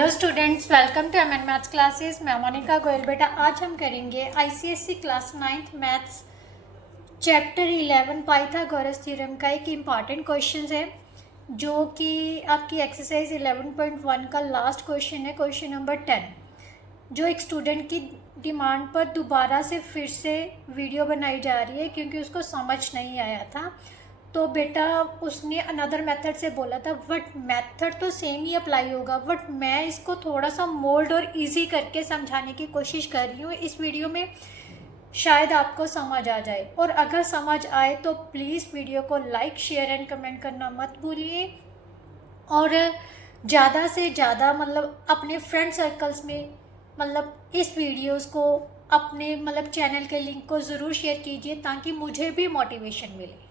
Hello students, welcome to MN maths classes. मैं मोनिका गोयल। बेटा आज हम करेंगे ICSE class 9th maths chapter 11 Pythagoras theorem का एक इम्पॉर्टेंट क्वेश्चन है जो कि आपकी एक्सरसाइज 11.1 का लास्ट क्वेश्चन है, क्वेश्चन नंबर 10, जो एक स्टूडेंट की डिमांड पर दोबारा से फिर से वीडियो बनाई जा रही है क्योंकि उसको समझ नहीं आया था। तो बेटा उसने अनदर मेथड से बोला था, बट मेथड तो सेम ही अप्लाई होगा, बट मैं इसको थोड़ा सा मोल्ड और इजी करके समझाने की कोशिश कर रही हूँ इस वीडियो में। शायद आपको समझ आ जाए, और अगर समझ आए तो प्लीज़ वीडियो को लाइक शेयर एंड कमेंट करना मत भूलिए, और ज़्यादा से ज़्यादा अपने फ्रेंड सर्कल्स में इस वीडियोस को अपने चैनल के लिंक को ज़रूर शेयर कीजिए ताकि मुझे भी मोटिवेशन मिले।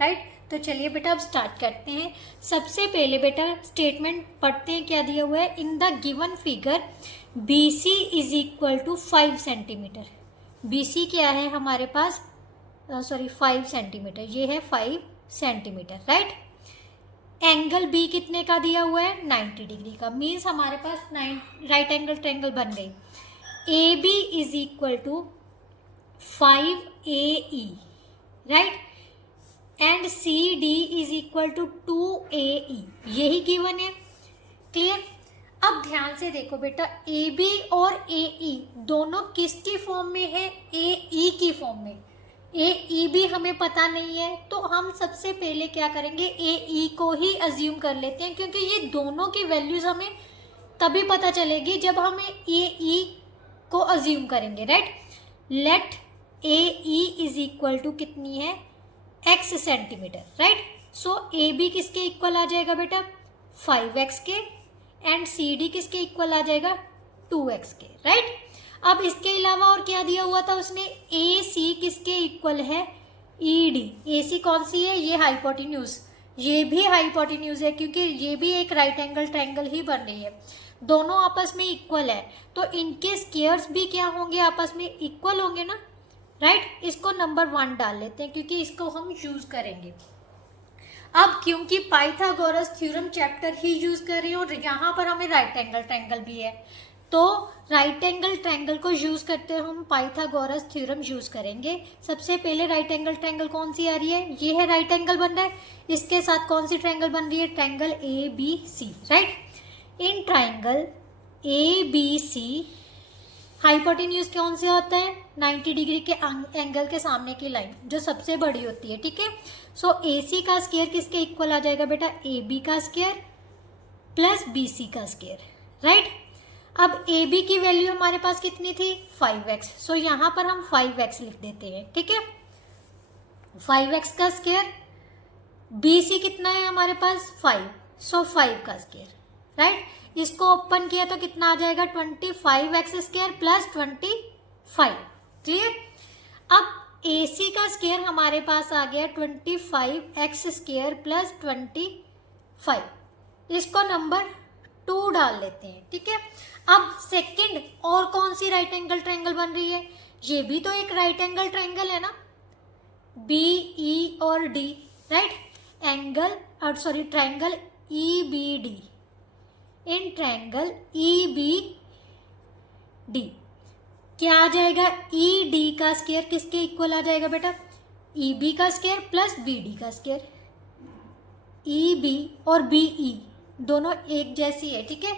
राइट तो चलिए बेटा अब स्टार्ट करते हैं। सबसे पहले बेटा स्टेटमेंट पढ़ते हैं, क्या दिया हुआ है। In the given figure BC is equal to 5 centimetre. BC क्या है हमारे पास, 5 सेंटीमीटर, ये है 5 सेंटीमीटर। राइट एंगल B कितने का दिया हुआ है, 90 डिग्री का। मीन्स हमारे पास राइट एंगल ट्रायंगल बन गई। AB is equal to 5AE। Right and CD is equal to 2AE, यही गिवन है। क्लियर। अब ध्यान से देखो बेटा, AB और AE दोनों किसकी फॉर्म में है, AE की फॉर्म में। AE भी हमें पता नहीं है तो हम सबसे पहले क्या करेंगे, AE को ही अज्यूम कर लेते हैं क्योंकि ये दोनों की वैल्यूज हमें तभी पता चलेगी जब हमें AE को अज्यूम करेंगे। Right let AE is equal to कितनी है, x centimetre. Right so AB किसके इक्वल आ जाएगा बेटा, 5x के, एंड CD किसके इक्वल आ जाएगा, 2x के। राइट अब इसके अलावा और क्या दिया हुआ था उसने, AC किसके इक्वल है, ED। AC कौन सी है, ये हाइपोटेन्यूज, ये भी हाइपोटेन्यूज है क्योंकि ये भी एक राइट एंगल ट्रायंगल ही बन रही है, दोनों आपस में इक्वल है तो इनके स्क्वायर्स भी क्या होंगे, आपस में इक्वल होंगे ना। राइट इसको नंबर 1 डाल लेते हैं क्योंकि इसको हम यूज करेंगे। अब क्योंकि पाइथागोरस थ्योरम चैप्टर ही यूज कर रही हूँ और यहाँ पर हमें राइट एंगल ट्रायंगल भी है, तो राइट एंगल ट्रायंगल को यूज करते हुए हम पाइथागोरस थ्योरम यूज करेंगे। सबसे पहले राइट एंगल ट्रायंगल कौन सी आ रही है, ये है राइट एंगल बन रहा है, इसके साथ कौन सी ट्रायंगल बन रही है, triangle ABC। Right in triangle ABC hypotenuse कौन से होता है, 90 डिग्री के एंगल के सामने की लाइन जो सबसे बड़ी होती है। ठीक है सो AC का स्क्वायर किसके इक्वल आ जाएगा बेटा, AB का स्क्वायर प्लस BC का स्क्वायर। राइट अब AB की वैल्यू हमारे पास कितनी थी, 5x, सो यहाँ पर हम 5x लिख देते हैं। ठीक है 5x का स्क्वायर, BC कितना है हमारे पास 5, सो 5 का स्क्वायर। राइट इसको ओपन किया तो कितना आ जाएगा, 25x स्क्वायर प्लस 25। क्लियर। अब AC का स्क्वायर हमारे पास आ गया 25x स्क्वायर प्लस 25, इसको नंबर 2 डाल लेते हैं। ठीक है अब सेकंड और कौन सी राइट एंगल ट्रायंगल बन रही है, ये भी तो एक राइट एंगल ट्रायंगल है ना, BE और D। Right angle triangle EBD, in triangle EBD क्या आ जाएगा, ED का स्क्वायर किसके इक्वल आ जाएगा बेटा, EB का स्क्वायर प्लस BD का स्क्वायर। EB और BE दोनों एक जैसी है। ठीक है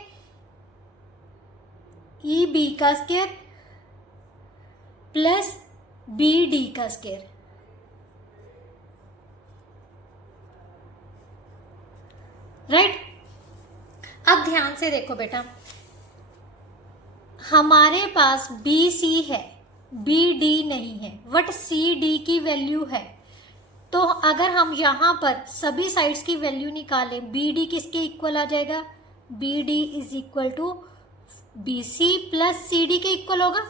EB का स्क्वायर प्लस BD का स्क्वायर। राइट अब ध्यान से देखो बेटा, हमारे पास BC है, BD नहीं है, बट CD की वैल्यू है। तो अगर हम यहाँ पर सभी साइड्स की वैल्यू निकालें, BD किसके इक्वल आ जाएगा, BD is equal to BC plus CD के इक्वल होगा।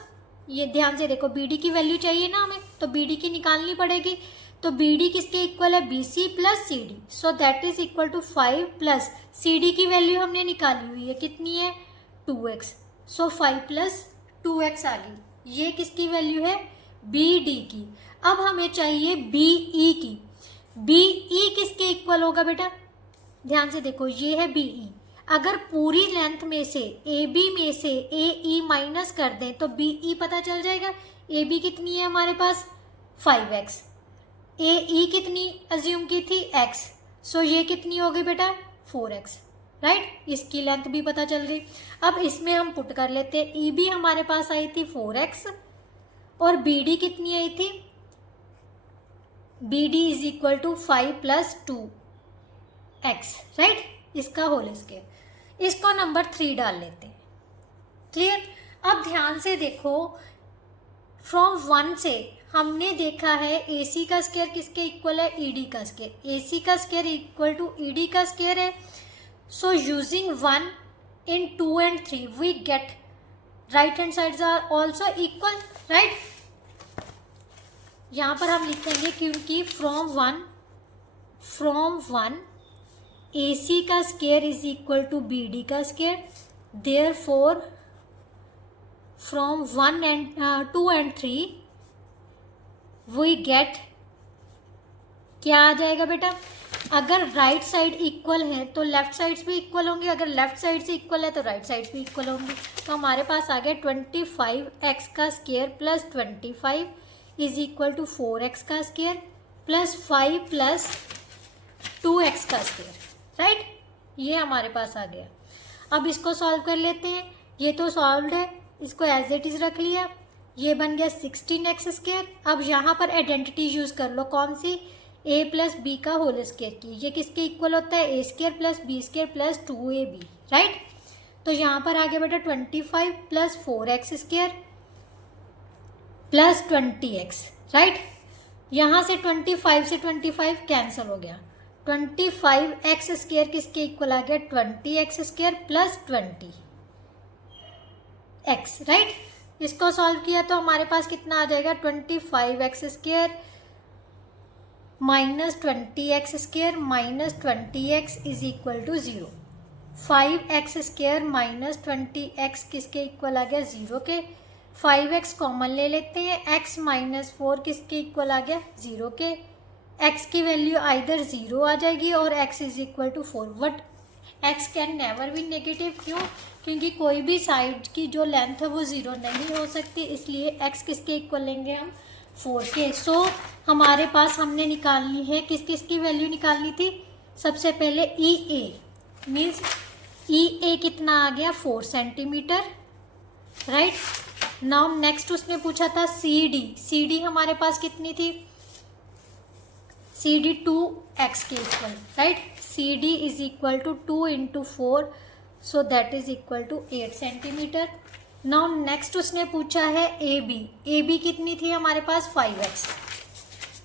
ये ध्यान से देखो, BD की वैल्यू चाहिए ना हमें, तो BD की निकालनी पड़ेगी। तो BD किसके इक्वल है, BC plus CD, so that is equal to 5 plus CD की वैल्यू हमने निकाली हुई है, कितनी है 2x, सो 5 प्लस 2x आ गई। ये किसकी वैल्यू है, BD की। अब हमें चाहिए BE की। BE किसके इक्वल होगा बेटा, ध्यान से देखो, ये है BE। अगर पूरी लेंथ में से ए बी में से ए ई माइनस कर दें तो बी ई पता चल जाएगा। ए बी कितनी है हमारे पास 5x, ए ई कितनी अज्यूम की थी x, सो ये कितनी हो गई बेटा 4x, राइट। इसकी लेंथ भी पता चल गई। अब इसमें हम पुट कर लेते हैं, ई बी हमारे पास आई थी 4x और बी डी कितनी आई थी, B D is equal to 5 + 2x, right, इसका होल स्क्वायर। इसको नंबर 3 डाल लेते हैं। क्लियर। अब ध्यान से देखो, फ्रॉम 1 से हमने देखा है ए सी का स्क्वायर किसके इक्वल है, ई डी का स्क्वायर। ए सी का square equal to E D का स्क्वायर है। So using 1 in 2 and 3 we get right hand sides are also equal, right। यहाँ पर हम लिखेंगे क्योंकि फ्रॉम वन ए सी का square is equal to B D का square, therefore from 1 and 2 and 3 we get, क्या आ जाएगा बेटा, अगर राइट साइड इक्वल है तो लेफ्ट साइड्स भी इक्वल होंगे, अगर लेफ्ट साइड से इक्वल है तो राइट साइड्स भी इक्वल होंगे। तो हमारे पास आ गया 25x का square plus 25 is equal to 4x का स्क्वायर प्लस 5 प्लस 2x का स्क्वायर, राइट। ये हमारे पास आ गया। अब इसको सॉल्व कर लेते हैं। ये तो सॉल्व्ड है, इसको एज इट इज़ रख लिया। ये बन गया 16x स्क्वायर। अब यहाँ पर आइडेंटिटी यूज़ कर लो, कौन सी, a प्लस बी का होल स्क्वायर की। ये किसके इक्वल होता है, A square plus B square plus 2ab, right. तो यहाँ पर आ गया बेटा 25 plus 4x square plus 20x, right. यहाँ से 25 से 25 कैंसिल हो गया। 25x स्क्वायर किसके इक्वल आ गया, 20x square plus 20x, right. इसको सॉल्व किया तो हमारे पास कितना आ जाएगा, 25x square minus 20x square minus 20x is equal to 0। 5x square minus 20x किसके इक्वल आ गया, 0 के। 5x कॉमन ले लेते हैं, x माइनस 4 किसके इक्वल आ गया, 0 के। x की वैल्यू आइदर 0 आ जाएगी और x is equal to 4, but x can never be negative. क्यों, क्योंकि कोई भी साइड की जो लेंथ है वो 0 नहीं हो सकती, इसलिए x किसके इक्वल लेंगे हम, 4 के। सो हमारे पास हमने निकालनी है, किस किस की वैल्यू निकालनी थी, सबसे पहले ई ए, मीन्स ई ए कितना आ गया 4 सेंटीमीटर, राइट। नाउ नेक्स्ट उसने पूछा था सी डी हमारे पास कितनी थी, सी डी 2x के equal, right. C D is equal to 2 × 4, so that is equal to 8 centimetre. Now next उसने पूछा है ए बी कितनी थी हमारे पास 5x,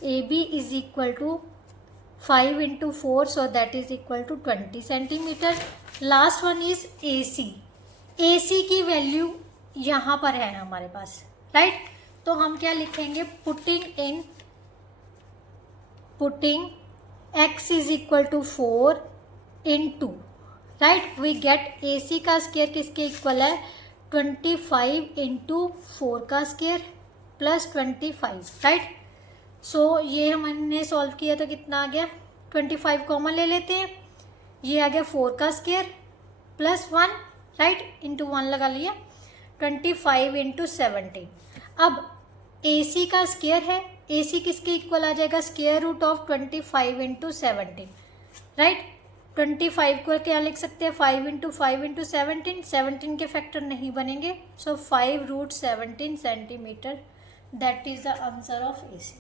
A B is equal to 5 × 4, so that is equal to 20 centimetre. Last one is A C की value यहाँ पर है हमारे पास, राइट। तो हम क्या लिखेंगे, putting x is equal to 4 × 2, right. We get A C का स्क्वायर किसके इक्वल है, 25 × 4 का स्क्वायर प्लस 25, राइट। सो ये हमने सॉल्व किया तो कितना आ गया, 25 कॉमन ले लेते हैं, ये आ गया 4 का स्क्वायर प्लस 1, राइट, इंटू 1 लगा लिया, 25 × 17। अब ए सी का स्क्वायर है, ए सी किसके इक्वल आ जाएगा, स्क्वायर रूट ऑफ 25 × 17, राइट। 25 को क्या लिख सकते हैं, 5 × 5 × 17, 17 के फैक्टर नहीं बनेंगे, so 5√17 centimetre, that is the answer of A C.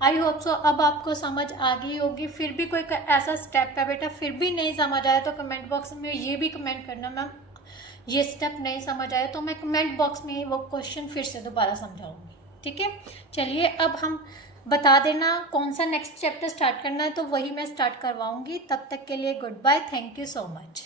I hope so अब आपको समझ आ गई होगी। फिर भी कोई ऐसा स्टेप है बेटा, फिर भी नहीं समझ आया तो कमेंट बॉक्स में ये भी कमेंट करना, मैम ये स्टेप नहीं समझ आया, तो मैं कमेंट बॉक्स में वो क्वेश्चन फिर से दोबारा समझाऊंगी, ठीक है। चलिए अब हम बता देना कौन सा नेक्स्ट चैप्टर स्टार्ट करना है, तो वही मैं स्टार्ट करवाऊंगी। तब तक के लिए good bye, thank you so much.